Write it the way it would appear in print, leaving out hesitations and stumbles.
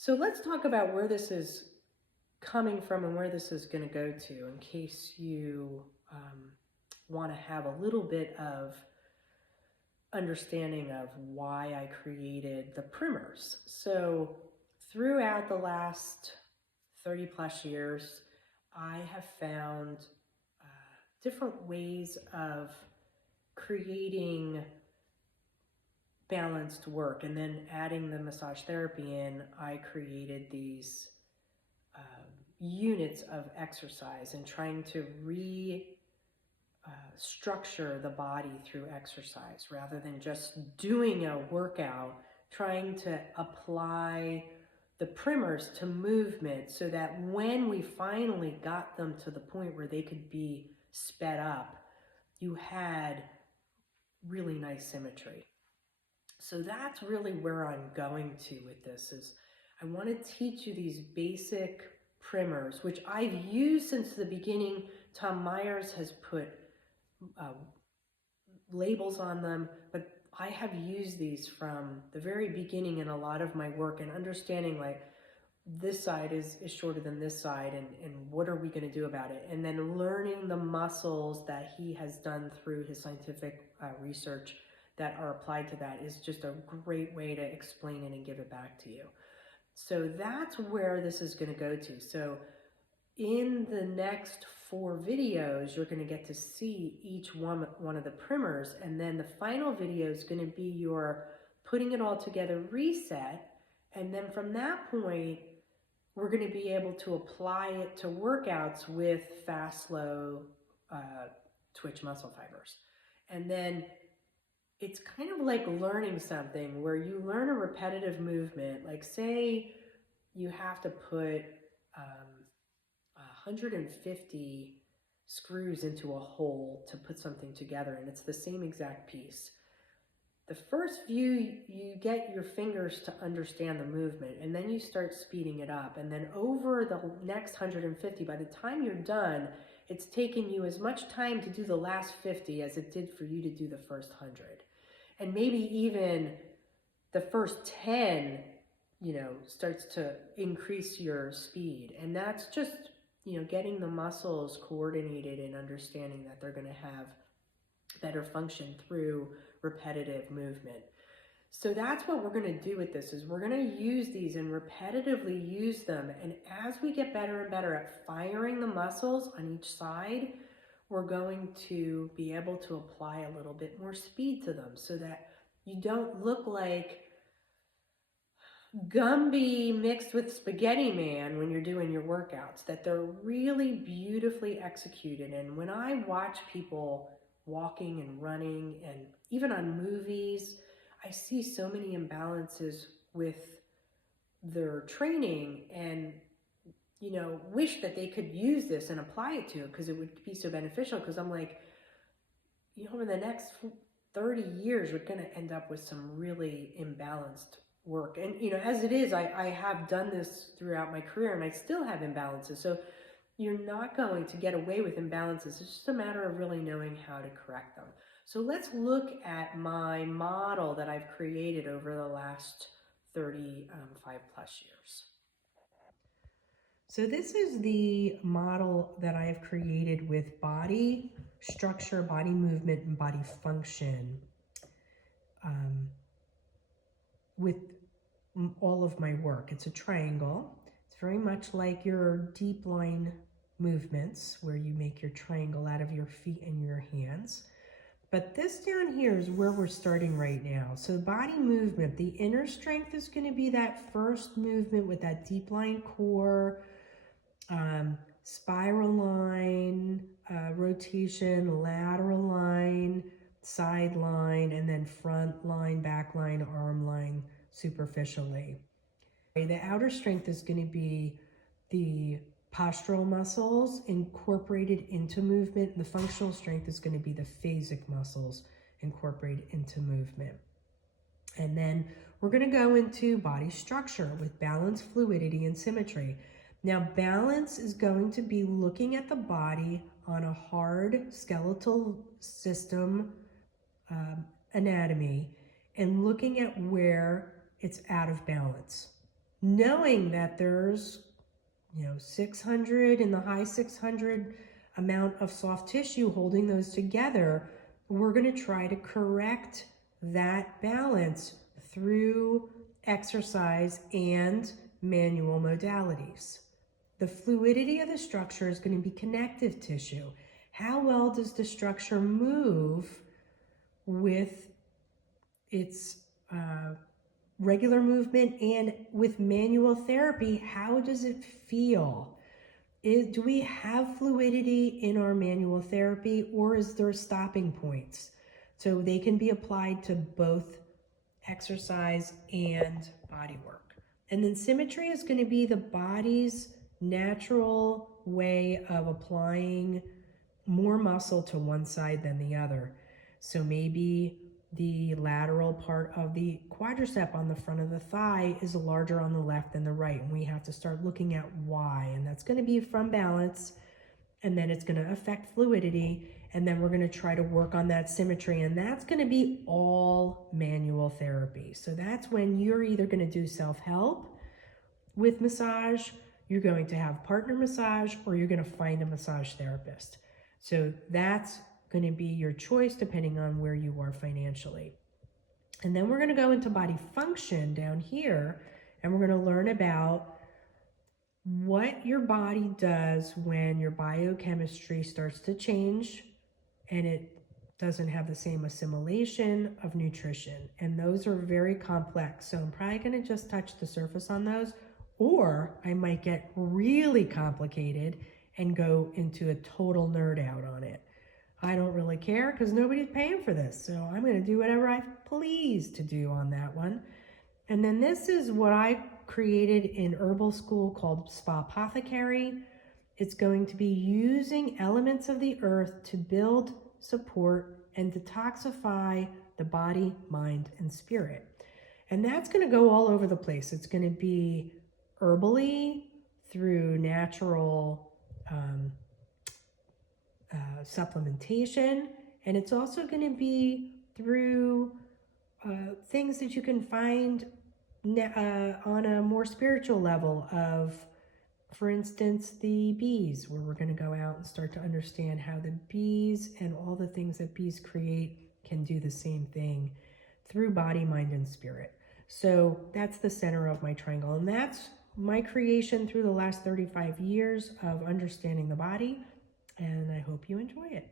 So let's talk about where this is coming from and where this is going to go to in case you want to have a little bit of understanding of why I created the primers. So throughout the last 30 plus years, I have found different ways of creating balanced work, and then adding the massage therapy in, I created these units of exercise and trying to structure the body through exercise rather than just doing a workout, trying to apply the primers to movement so that when we finally got them to the point where they could be sped up, you had really nice symmetry. So that's really where I'm going to with this. Is I want to teach you these basic primers, which I've used since the beginning. Tom Myers has put labels on them, but I have used these from the very beginning in a lot of my work, and understanding like this side is shorter than this side, and what are we going to do about it? And then learning the muscles that he has done through his scientific research that are applied to that is just a great way to explain it and give it back to you. So that's where this is going to go to. So in the next 4 videos, you're going to get to see each one of the primers, and then the final video is going to be your putting it all together reset, and then from that point, we're going to be able to apply it to workouts with fast, slow twitch muscle fibers. And then it's kind of like learning something where you learn a repetitive movement. Like say you have to put 150 screws into a hole to put something together, and it's the same exact piece. The first few, you get your fingers to understand the movement, and then you start speeding it up. And then over the next 150, by the time you're done, it's taken you as much time to do the last 50 as it did for you to do the first 100. And maybe even the first 10, starts to increase your speed. And that's just, getting the muscles coordinated and understanding that they're going to have better function through repetitive movement. So that's what we're going to do with this, is we're going to use these and repetitively use them. And as we get better and better at firing the muscles on each side, we're going to be able to apply a little bit more speed to them so that you don't look like Gumby mixed with Spaghetti Man when you're doing your workouts, that they're really beautifully executed. And when I watch people walking and running, and even on movies, I see so many imbalances with their training, and wish that they could use this and apply it to it because it would be so beneficial. Because I'm like, over the next 30 years, we're going to end up with some really imbalanced work. And as it is, I have done this throughout my career, and I still have imbalances. So you're not going to get away with imbalances. It's just a matter of really knowing how to correct them. So let's look at my model that I've created over the last 35 plus years. So this is the model that I've created with body structure, body movement, and body function with all of my work. It's a triangle. It's very much like your deep line movements where you make your triangle out of your feet and your hands. But this down here is where we're starting right now. So body movement, the inner strength is going to be that first movement with that deep line core, spiral line, rotation, lateral line, side line, and then front line, back line, arm line superficially. The outer strength is going to be the postural muscles incorporated into movement. The functional strength is going to be the phasic muscles incorporated into movement. And then we're going to go into body structure with balance, fluidity, and symmetry. Now, balance is going to be looking at the body on a hard skeletal system anatomy and looking at where it's out of balance. knowing that there's 600 in the high 600 amount of soft tissue holding those together, we're going to try to correct that balance through exercise and manual modalities. The fluidity of the structure is going to be connective tissue. How well does the structure move with its regular movement, and with manual therapy, how does it feel? Do we have fluidity in our manual therapy, or is there stopping points? So they can be applied to both exercise and body work. And then symmetry is going to be the body's natural way of applying more muscle to one side than the other. So maybe the lateral part of the quadricep on the front of the thigh is larger on the left than the right. And we have to start looking at why. And that's going to be from balance. And then it's going to affect fluidity. And then we're going to try to work on that symmetry. And that's going to be all manual therapy. So that's when you're either going to do self-help with massage, you're going to have partner massage, or you're going to find a massage therapist. So that's going to be your choice depending on where you are financially. And then we're going to go into body function down here, and we're going to learn about what your body does when your biochemistry starts to change and it doesn't have the same assimilation of nutrition. And those are very complex. So I'm probably going to just touch the surface on those, or I might get really complicated and go into a total nerd out on it. I don't really care because nobody's paying for this. So I'm going to do whatever I please to do on that one. And then this is what I created in herbal school called Spa Apothecary. It's going to be using elements of the earth to build, support, and detoxify the body, mind, and spirit. And that's going to go all over the place. It's going to be herbally through natural supplementation, and it's also going to be through things that you can find on a more spiritual level of, for instance, the bees, where we're going to go out and start to understand how the bees and all the things that bees create can do the same thing through body, mind, and spirit. So that's the center of my triangle, and that's my creation through the last 35 years of understanding the body, and I hope you enjoy it.